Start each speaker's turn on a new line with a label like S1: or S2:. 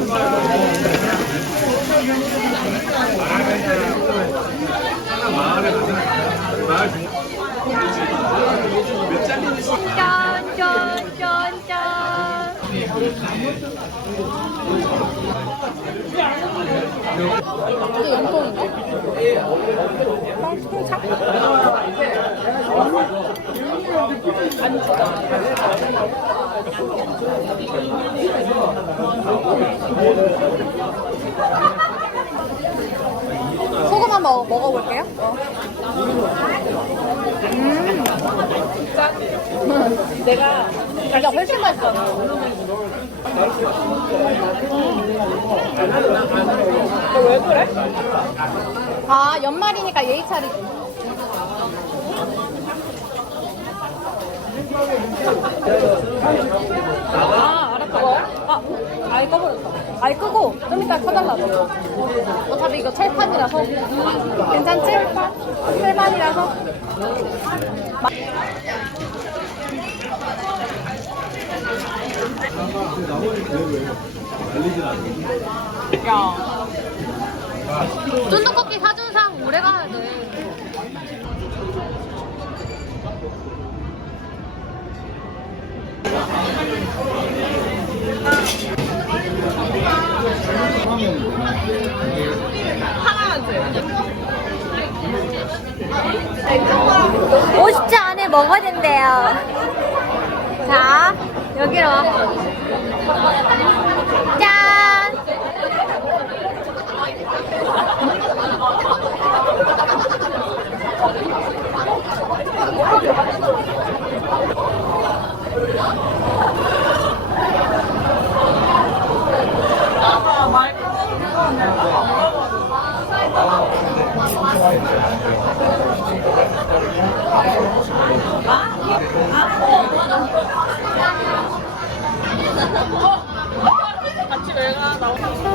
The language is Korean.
S1: 짠짠짠짠. 소금 한번 먹- 먹어볼게요. 음. 내가 이게 훨씬 맛있잖아. 왜 그래? 아 연말이니까 예의 차리지. 아 알았다. 아 아예 꺼버렸다. 아예 끄고 좀 이따 켜달라고. 어차피 이거 철판이라서 괜찮지? 철판이라서. 야. 쫀득커피 사준 상 오래 가야 돼. 하나만 50초 안에 먹어야 된대요. 자, 여기로 와. 짠! 아, 捞上